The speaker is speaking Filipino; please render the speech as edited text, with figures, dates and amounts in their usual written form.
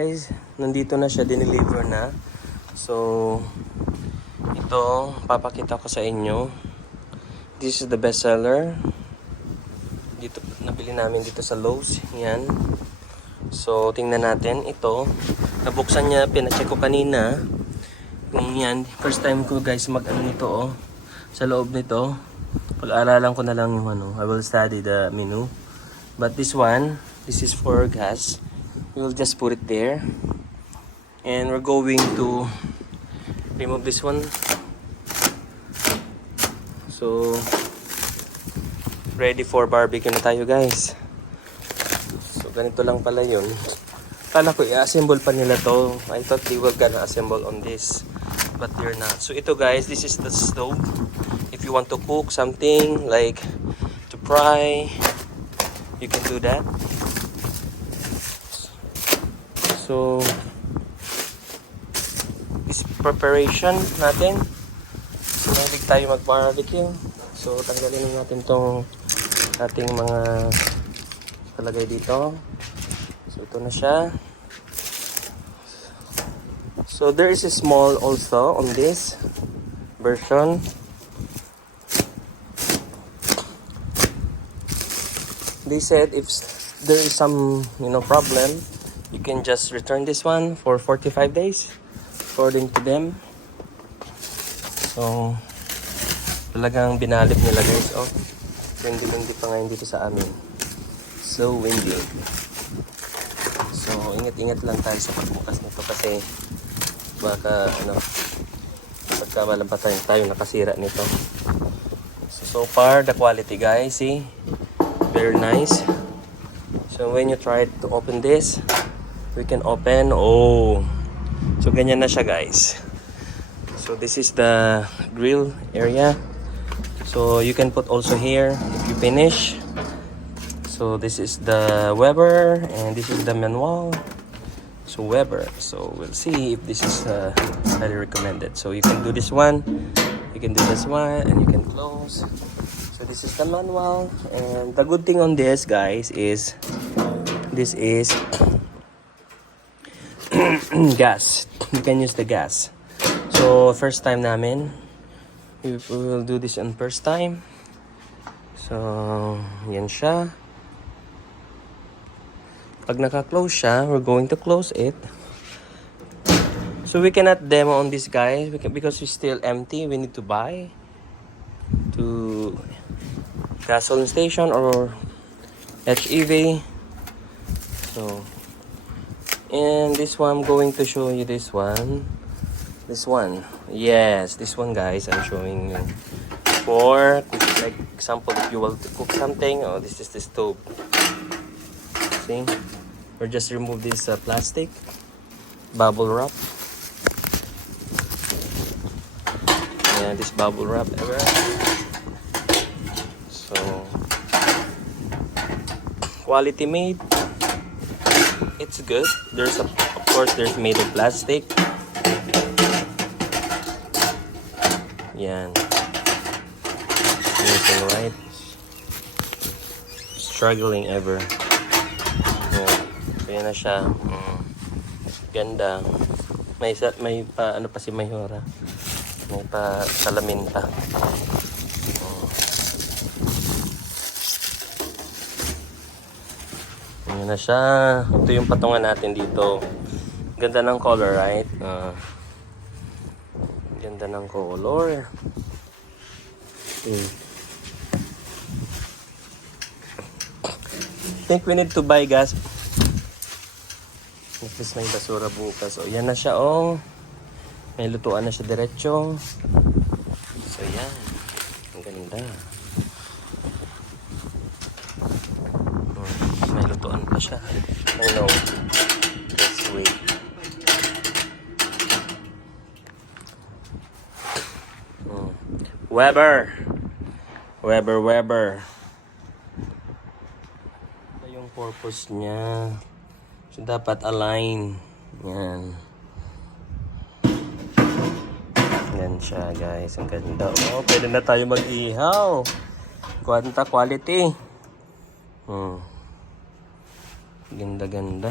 guys, nandito na siya, dineliver na. So, ito, papakita ko sa inyo. This is the best seller. Dito, nabili namin dito sa Lowe's. Yan. So, tingnan natin. Ito, nabuksan niya, pinacheck ko kanina. Yan, first time ko guys mag-ano nito oh. Sa loob nito. Pag-aaralan ko na lang yung ano. I will study the menu. But this one, this is for gas. We will just put it there. And we're going to remove this one. So, ready for barbecue na tayo guys. So, ganito lang pala yun. Kala ko i-assemble pa nila to. I thought they were gonna assemble on this. But they're not. So, ito guys, this is the stove. If you want to cook something like to fry, you can do that. So, this preparation natin. So, mahilig tayo mag-barbecue. So, tanggalin natin tong ating mga kalagay dito. So, ito na siya. So, there is a small also on this version. They said if there is some, problem, you can just return this one for 45 days according to them. So, talagang binalip nila guys. Oh, windy pa ngayon dito sa amin. So windy. So, ingat-ingat lang tayo sa pagbukas nito kasi baka pagka malampatan tayo nakasira nito. So far the quality guys, see? Very nice. So when you try to open this, we can open. Oh, so ganyan na siya guys. So this is the grill area. So you can put also here if you finish. So this is the Weber and this is the manual. So Weber. So we'll see if this is highly recommended. So you can do this one, you can do this one, and you can close. So this is the manual. And the good thing on this guys is this is gas. You can use the gas. So first time namin, we will do this on first time. So yan siya. Pag naka-close siya, we're going to close it. So we cannot demo on this guys because it's still empty. We need to buy to gasoline station or HEV. So, and this one I'm going to show you this one. This one. Yes, this one guys I'm showing you. For like example if you want to cook something, oh this is the stove. See? Or just remove this plastic bubble wrap. Yeah, this bubble wrap ever. So quality made. It's good. There's of course there's made of plastic. Yan. Anything right? Struggling ever. Yan na siya. Ganda. May pa ano pa si Mayora. May pa salamin pa. Yan na siya. Ito yung patungan natin dito. Ganda ng color, right? Ganda ng color. Think we need to buy gas. At least may basura bukas. O, yan na siya, oh. May lutuan na siya diretso. So, yan. Ang ganda. May lutuan pa siya. I know. Let's wait. Weber. Ito yung purpose niya. So, dapat align. Yan. Yan siya, guys. Ang ganda. Oh, pwede na tayo mag-ihaw. Quality. Ganda-ganda.